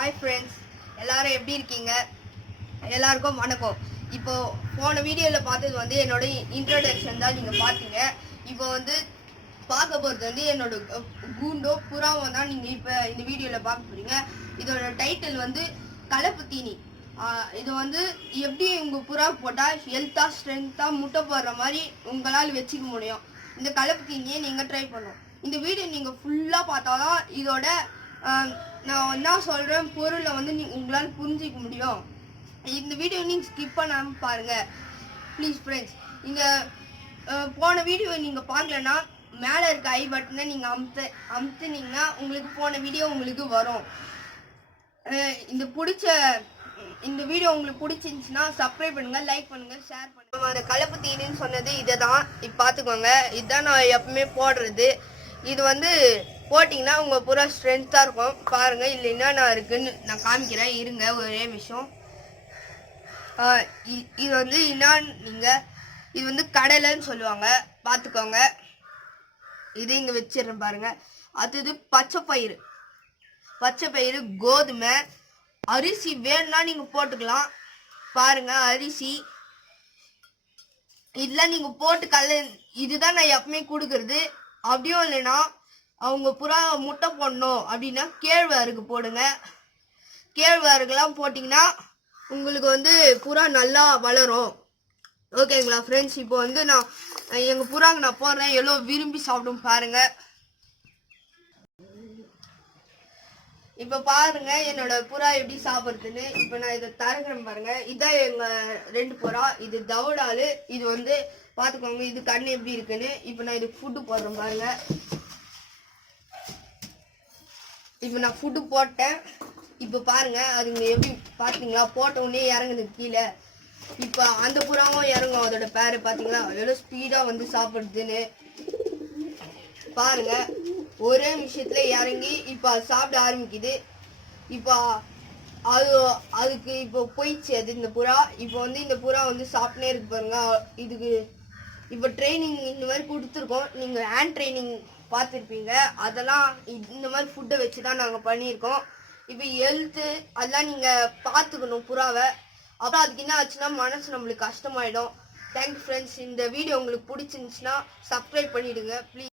Hi friends, எல்லாரும் எப்படி இருக்கீங்க? எல்லாருக்கும் வணக்கம். இப்போ போன வீடியோவில் பார்த்தது வந்து என்னோட இன்ட்ரோடக்ஷன் தான் நீங்கள் பார்த்தீங்க. இப்போ வந்து பார்க்க போகிறது வந்து என்னோட கூண்டோ புறாவும் தான் நீங்கள் இப்போ இந்த வீடியோவில் பார்க்க போகிறீங்க. இதோட டைட்டில் வந்து கலப்பு தீனி. இது வந்து எப்படி உங்கள் புறா போட்டால் ஹெல்த்தாக ஸ்ட்ரென்த்தாக முட்டை போடுற மாதிரி உங்களால் வச்சுக்க முடியும். இந்த கலப்பு தீனியை நீங்கள் ட்ரை பண்ணணும். இந்த வீடியோ நீங்கள் ஃபுல்லாக பார்த்தாதான் இதோட நான் என்ன சொல்கிறேன் பொருளை வந்து உங்களால் புரிஞ்சிக்க முடியும். இந்த வீடியோ நீங்கள் ஸ்கிப் பண்ணாமல் பாருங்கள் ப்ளீஸ் ஃப்ரெண்ட்ஸ். நீங்கள் போன வீடியோ நீங்கள் பார்க்கலன்னா மேலே இருக்க ஐ பட்டனை நீங்கள் அமுத்துனீங்கன்னா உங்களுக்கு போன வீடியோ உங்களுக்கு வரும். இந்த வீடியோ உங்களுக்கு பிடிச்சிருந்துச்சுன்னா சப்ஸ்கிரைப் பண்ணுங்கள், லைக் பண்ணுங்கள், ஷேர் பண்ணுங்கள். அந்த கலப்பு தீனின்னு சொன்னது இதை தான். இப்போ பார்த்துக்கோங்க, இதுதான் நான் எப்பவுமே போடுறது. இது வந்து போட்டிங்கன்னா உங்கள் பூரா ஸ்ட்ரென்த்தாக இருக்கும். பாருங்கள் இல்லை என்னென்ன இருக்குதுன்னு நான் காமிக்கிறேன், இருங்க ஒரே விஷயம். இது வந்து என்னான்னு இது வந்து கடலைன்னு சொல்லுவாங்க, பார்த்துக்கோங்க. இது இங்கே வச்சிடுறேன் பாருங்கள். அது பச்சை பயிறு, கோதுமை, அரிசி வேணும்னா நீங்கள் போட்டுக்கலாம். பாருங்கள் அரிசி இதெல்லாம் நீங்கள் போட்டு இதுதான் நான் எப்பவுமே கொடுக்குறது. அப்படியும் இல்லைன்னா அவங்க புறா முட்டை போடணும் அப்படின்னா கேழ்வரகு போடுங்க. கேழ்வரகுலாம் போட்டிங்கன்னா உங்களுக்கு வந்து புறா நல்லா வளரும். ஓகேங்களா ஃப்ரெண்ட்ஸ்? இப்போ வந்து நான் எங்கள் புறாங்க நான் போடுறேன், எவ்வளோ விரும்பி சாப்பிடும் பாருங்கள். இப்போ பாருங்க என்னோட புறா எப்படி சாப்பிட்றதுன்னு. இப்போ நான் இதை தரக்கிறேன் பாருங்க. இதான் எங்கள் 2 புறா. இது தவுடாலு. இது வந்து பார்த்துக்கோங்க இது கண் எப்படி இருக்குன்னு. இப்போ நான் இதுக்கு ஃபுட்டு போடுறேன் பாருங்க. இப்போ நான் ஃபுட்டு போட்டேன். இப்போ பாருங்க அதுங்க எப்படி பார்த்தீங்களா, போட்ட உடனே இறங்குது கீழே. இப்போ அந்த புறாவும் இறங்கும். அதோட பேரு பார்த்தீங்களா எவ்வளோ ஸ்பீடாக வந்து சாப்பிடுதுன்னு பாருங்க. ஒரே விஷயத்துல இறங்கி இப்போ அது சாப்பிட ஆரம்பிக்குது. இப்போ அதுக்கு இப்போ போயிடுச்சு அது இந்த புறா. இப்போ வந்து இந்த புறா வந்து சாப்பிட்டே இருக்கு பாருங்க. இதுக்கு இப்போ ட்ரைனிங் இந்த மாதிரி கொடுத்துருக்கோம். நீங்கள் ஹேண்ட் ட்ரைனிங் பார்த்துருப்பீங்க. அதெல்லாம் இந்த மாதிரி ஃபுட்டை வச்சு தான் நாங்கள் பண்ணியிருக்கோம். இப்போ ஹெல்த்து அதெல்லாம் நீங்கள் பார்த்துக்கணும் புறாவை. அப்புறம் அதுக்கு என்ன ஆச்சுன்னா மனசு நம்மளுக்கு கஷ்டமாயிடும். Thank you friends. இந்த வீடியோ உங்களுக்கு பிடிச்சிருந்துச்சுன்னா சப்ஸ்கிரைப் பண்ணிவிடுங்க ப்ளீஸ்.